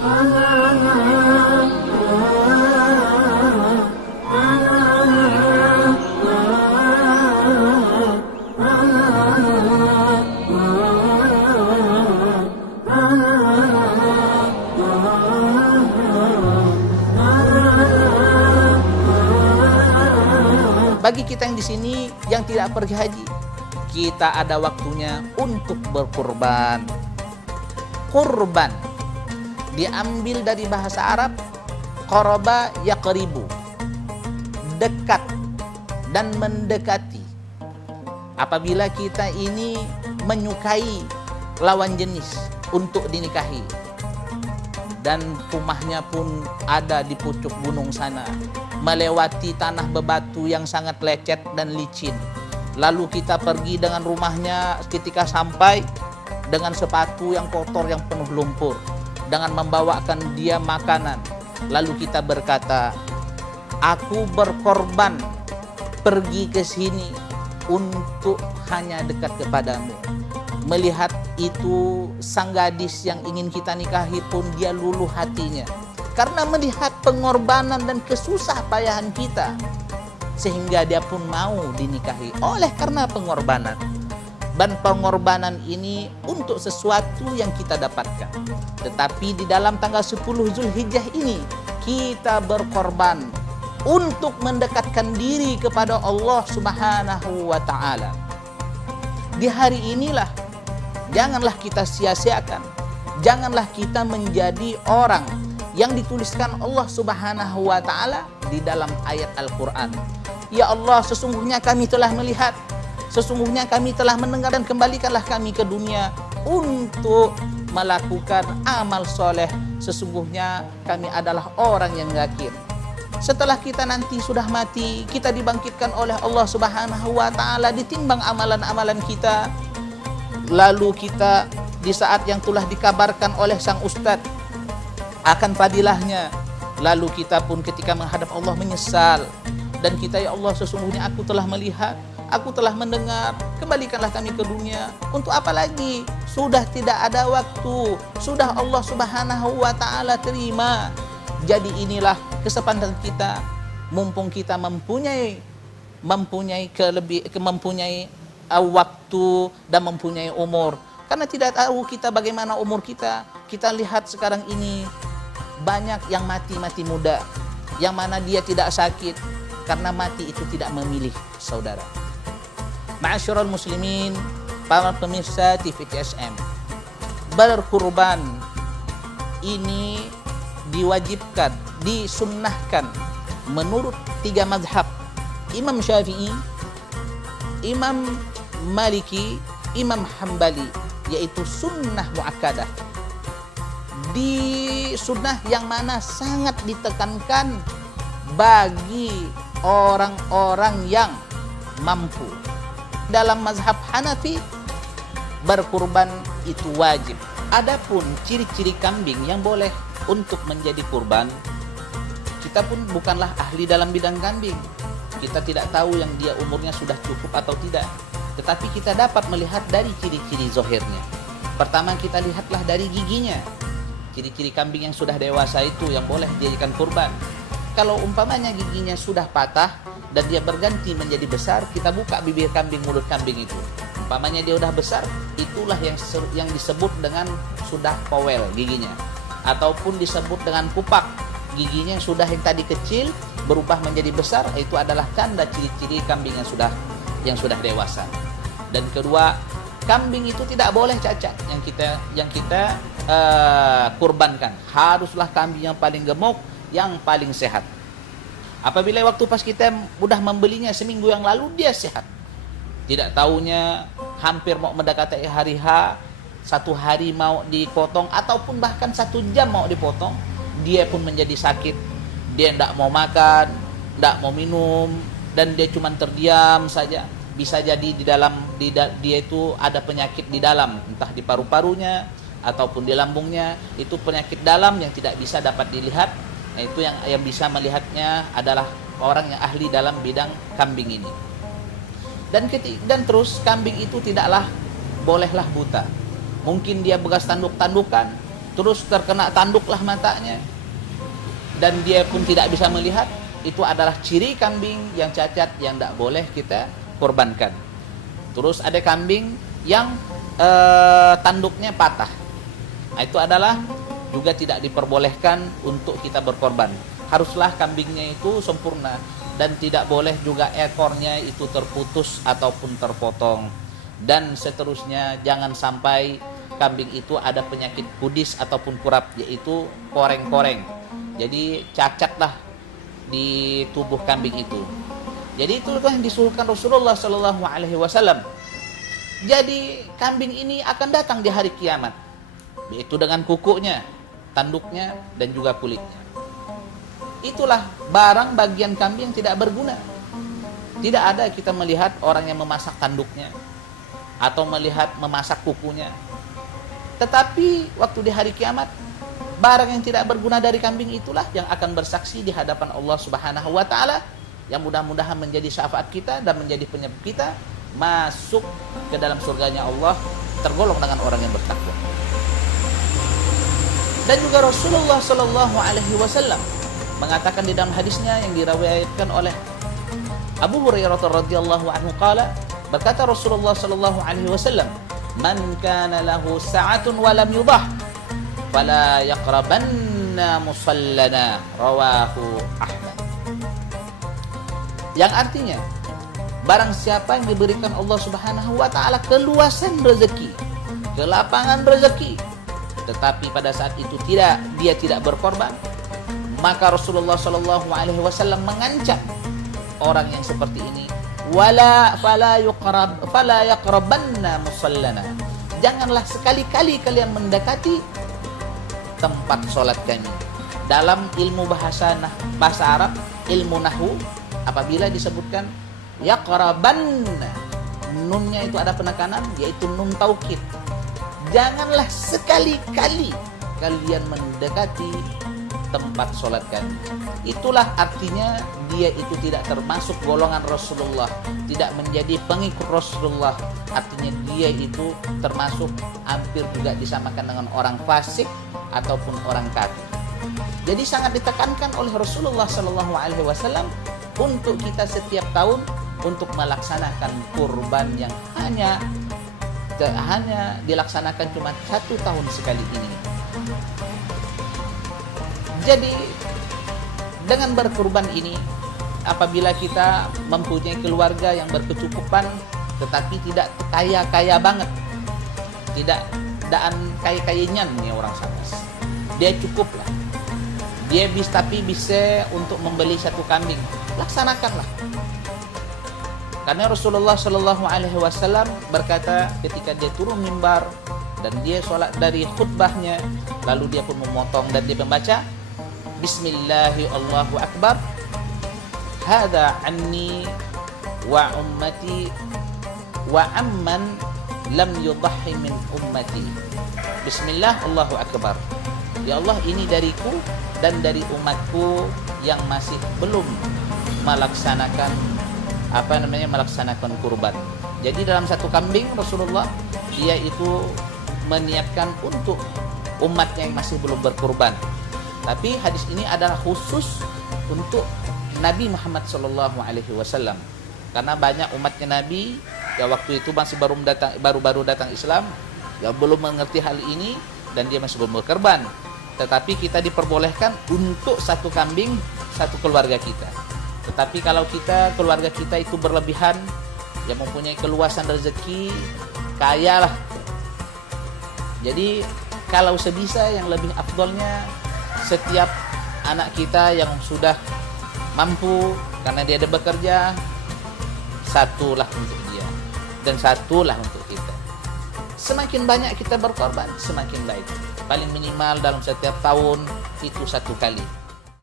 Bagi kita yang di sini yang tidak pergi haji, kita ada waktunya untuk berkurban. Kurban diambil dari bahasa Arab qaraba yaqribu, dekat dan mendekati. Apabila kita ini menyukai lawan jenis untuk dinikahi dan rumahnya pun ada di pucuk gunung sana, melewati tanah bebatu yang sangat lecet dan licin, lalu kita pergi dengan rumahnya, ketika sampai dengan sepatu yang kotor yang penuh lumpur, dengan membawakan dia makanan, lalu kita berkata, aku berkorban pergi ke sini untuk hanya dekat kepadamu. Melihat itu, sang gadis yang ingin kita nikahi pun dia luluh hatinya karena melihat pengorbanan dan kesusah payahan kita, sehingga dia pun mau dinikahi oleh karena pengorbanan. Dan pengorbanan ini untuk sesuatu yang kita dapatkan. Tetapi di dalam tanggal 10 Zulhijjah ini kita berkorban untuk mendekatkan diri kepada Allah Subhanahu wa ta'ala. Di hari inilah janganlah kita sia-siakan, janganlah kita menjadi orang yang dituliskan Allah Subhanahu wa ta'ala di dalam ayat Al-Quran. Ya Allah, sesungguhnya kami telah melihat, sesungguhnya kami telah mendengar, dan kembalikanlah kami ke dunia untuk melakukan amal soleh. Sesungguhnya kami adalah orang yang yakin. Setelah kita nanti sudah mati, kita dibangkitkan oleh Allah Subhanahu wa ta'ala, ditimbang amalan-amalan kita. Lalu kita di saat yang telah dikabarkan oleh sang ustadz akan fadilahnya, lalu kita pun ketika menghadap Allah menyesal, dan kita, ya Allah, sesungguhnya aku telah melihat, aku telah mendengar, kembalikanlah kami ke dunia. Untuk apa lagi? Sudah tidak ada waktu, sudah Allah Subhanahu wa ta'ala terima. Jadi inilah kesempatan kita, mumpung kita mempunyai waktu dan mempunyai umur. Karena tidak tahu kita bagaimana umur kita. Kita lihat sekarang ini banyak yang mati muda, yang mana dia tidak sakit, karena mati itu tidak memilih, saudara. Ma'asyiral muslimin, para pemirsa TV TSM, berkurban ini diwajibkan, disunnahkan menurut 3 mazhab, Imam Syafi'i, Imam Maliki, Imam Hambali, yaitu sunnah muakkadah. Di sunnah yang mana sangat ditekankan bagi orang-orang yang mampu. Dalam mazhab Hanafi, berkurban itu wajib. Adapun ciri-ciri kambing yang boleh untuk menjadi kurban, kita pun bukanlah ahli dalam bidang kambing. Kita tidak tahu yang dia umurnya sudah cukup atau tidak. Tetapi kita dapat melihat dari ciri-ciri zahirnya. Pertama, kita lihatlah dari giginya. Ciri-ciri kambing yang sudah dewasa itu yang boleh dijadikan kurban. Kalau umpamanya giginya sudah patah dan dia berganti menjadi besar, kita buka bibir kambing, mulut kambing itu. Umpamanya dia sudah besar, itulah yang disebut dengan sudah powel giginya. Ataupun disebut dengan pupak. Giginya yang tadi kecil berubah menjadi besar, itu adalah tanda ciri-ciri kambing yang sudah dewasa. Dan kedua, kambing itu tidak boleh cacat yang kita kurbankan. Haruslah kambing yang paling gemuk, yang paling sehat. Apabila waktu pas kita udah membelinya seminggu yang lalu dia sehat, tidak tahunya hampir mau mendekati hari H, 1 hari mau dipotong ataupun bahkan 1 jam mau dipotong, dia pun menjadi sakit. Dia tidak mau makan, tidak mau minum, dan dia cuma terdiam saja. Bisa jadi dia itu ada penyakit di dalam, entah di paru-parunya ataupun di lambungnya. Itu penyakit dalam yang tidak bisa dapat dilihat. Nah, itu yang bisa melihatnya adalah orang yang ahli dalam bidang kambing ini. Dan terus kambing itu bolehlah buta. Mungkin dia bekas tanduk-tandukan, terus terkena tanduklah matanya, dan dia pun tidak bisa melihat, itu adalah ciri kambing yang cacat yang tidak boleh kita korbankan. Terus ada kambing yang tanduknya patah, nah, itu adalah juga tidak diperbolehkan untuk kita berkorban. Haruslah kambingnya itu sempurna, dan tidak boleh juga ekornya itu terputus ataupun terpotong. Dan seterusnya, jangan sampai kambing itu ada penyakit kudis ataupun kurap, yaitu koreng-koreng. Jadi cacatlah di tubuh kambing itu. Jadi itu yang disuruhkan Rasulullah Shallallahu Alaihi Wasallam. Jadi kambing ini akan datang di hari kiamat, yaitu dengan kukunya, tanduknya, dan juga kulitnya. Itulah barang bagian kambing yang tidak berguna. Tidak ada kita melihat orang yang memasak tanduknya atau melihat memasak kukunya. Tetapi waktu di hari kiamat, barang yang tidak berguna dari kambing itulah yang akan bersaksi di hadapan Allah Subhanahu wa taala, yang mudah-mudahan menjadi syafaat kita dan menjadi penyebab kita masuk ke dalam surganya Allah, tergolong dengan orang yang bertakwa. Dan juga Rasulullah Shallallahu Alaihi Wasallam mengatakan di dalam hadisnya yang diriwayatkan oleh Abu Hurairah radhiyallahu anhu qala, berkata Rasulullah Shallallahu Alaihi Wasallam, man kana lahu sa'atun wa lam yudah fala yaqrabanna musallana, rawahu Ahmad. Yang artinya, barang siapa yang diberikan Allah Subhanahu wa taala keluasan rezeki, kelapangan rezeki, tetapi pada saat itu dia tidak berkorban, maka Rasulullah Shallallahu Alaihi Wasallam mengancam orang yang seperti ini, fala yaqrabanna musallana, janganlah sekali-kali kalian mendekati tempat sholat kami. Dalam ilmu bahasa Arab, ilmu nahwu, apabila disebutkan yaqrabanna, nunnya itu ada penekanan, yaitu nun taukid. Janganlah sekali-kali kalian mendekati tempat sholat kami. Itulah artinya dia itu tidak termasuk golongan Rasulullah, tidak menjadi pengikut Rasulullah. Artinya dia itu termasuk hampir juga disamakan dengan orang fasik ataupun orang kafir. Jadi sangat ditekankan oleh Rasulullah Shallallahu Alaihi Wasallam untuk kita setiap tahun untuk melaksanakan kurban yang hanya dilaksanakan cuma 1 tahun sekali ini. Jadi dengan berkurban ini, apabila kita mempunyai keluarga yang berkecukupan tetapi tidak kaya-kaya banget, tidak daan kaya-kayanyan nih orang Samas, dia cukuplah, dia bisa untuk membeli 1 kambing, laksanakanlah. Karena Rasulullah Shallallahu Alaihi Wasallam berkata ketika dia turun mimbar dan dia sholat dari khutbahnya, lalu dia pun memotong dan dia membaca Bismillahi Allahu Akbar, hada anni wa ummati wa amman lam yudahhi min ummati. Bismillah Allahu Akbar, ya Allah, ini dariku dan umatku yang masih belum melaksanakan kurban. Jadi dalam 1 kambing Rasulullah dia itu menyiapkan untuk umatnya yang masih belum berkurban. Tapi hadis ini adalah khusus untuk Nabi Muhammad Sallallahu Alaihi Wasallam, karena banyak umatnya Nabi ya waktu itu masih baru datang Islam, ya belum mengerti hal ini dan dia masih belum berkurban. Tetapi kita diperbolehkan untuk 1 kambing 1 keluarga kita. Tetapi kalau keluarga kita itu berlebihan, yang mempunyai keluasan rezeki, kaya lah. Jadi kalau sebisa yang lebih afdolnya, setiap anak kita yang sudah mampu karena dia ada bekerja, 1 lah untuk dia dan 1 lah untuk kita. Semakin banyak kita berkorban, semakin baik. Paling minimal dalam setiap tahun itu 1 kali.